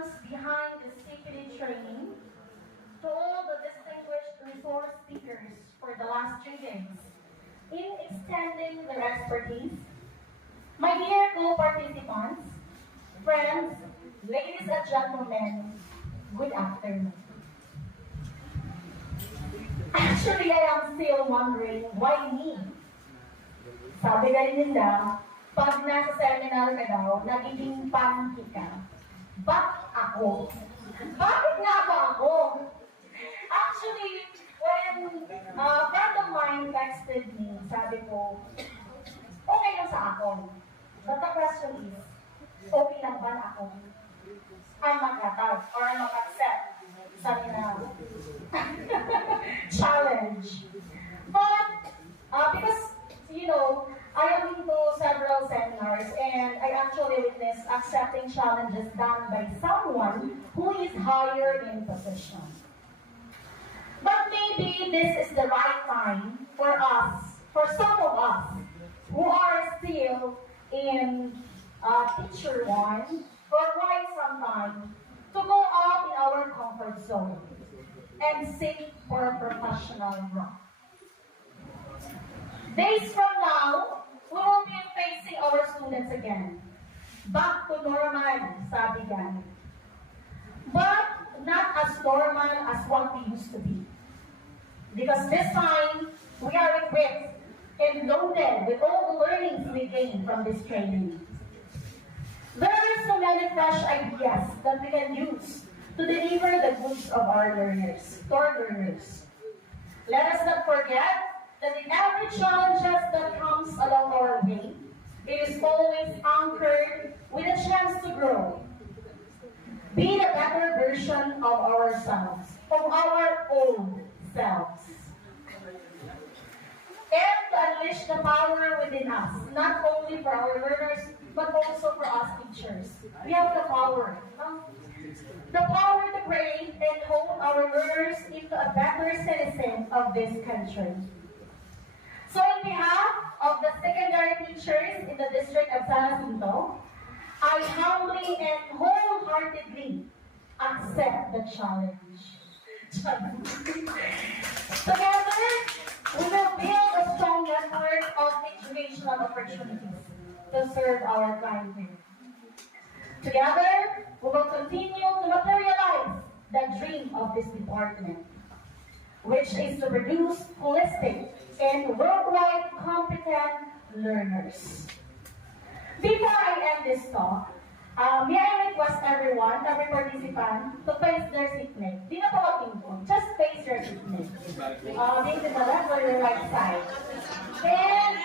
congratulations behind the CPD training to all the distinguished resource speakers for the last 3 days in extending their expertise. My dear co-participants, friends, ladies and gentlemen, good afternoon. Actually, I am still wondering why me? Sabi ka rin nila, pag nasa seminar ka daw, nagiging panty ka. Ba't ako? Bakit nga ba ako? Actually, when a friend of mine texted me, sabi ko, okay lang sa ako. But the question is, okay lang ba na ako? Ang magkatag or ang mag-accept sa challenge. But, because, I am into several seminars and I actually witnessed accepting challenges done by someone who is higher in position. But maybe this is the right time for us, for some of us, who are still in teacher one for quite some time, to go out in our comfort zone and seek for a professional growth. Days from now, we will be facing our students again. Back to normal, sabi yan. But not as normal as what we used to be. Because this time, we are equipped and loaded with all the learnings we gained from this training. There are so many fresh ideas that we can use to deliver the goods of our learners, to our learners. Let us not forget that in every challenges that comes along our way, it is always anchored with a chance to grow. Be the better version of ourselves, of our own selves. And to unleash the power within us, not only for our learners, but also for us teachers. We have the power. The power to create and hold our learners into a better citizen of this country. So on behalf of the secondary teachers in the district of San Jacinto, I humbly and wholeheartedly accept the challenge. Together, we will build a strong network of educational opportunities to serve our clientele. Together, we will continue to materialize the dream of this department, which is to produce holistic and worldwide competent learners. Before I end this talk, may I request every participant, to face their seatmate. Di na tawagin ko, just face your seatmate. Maybe the left or your right side. Then,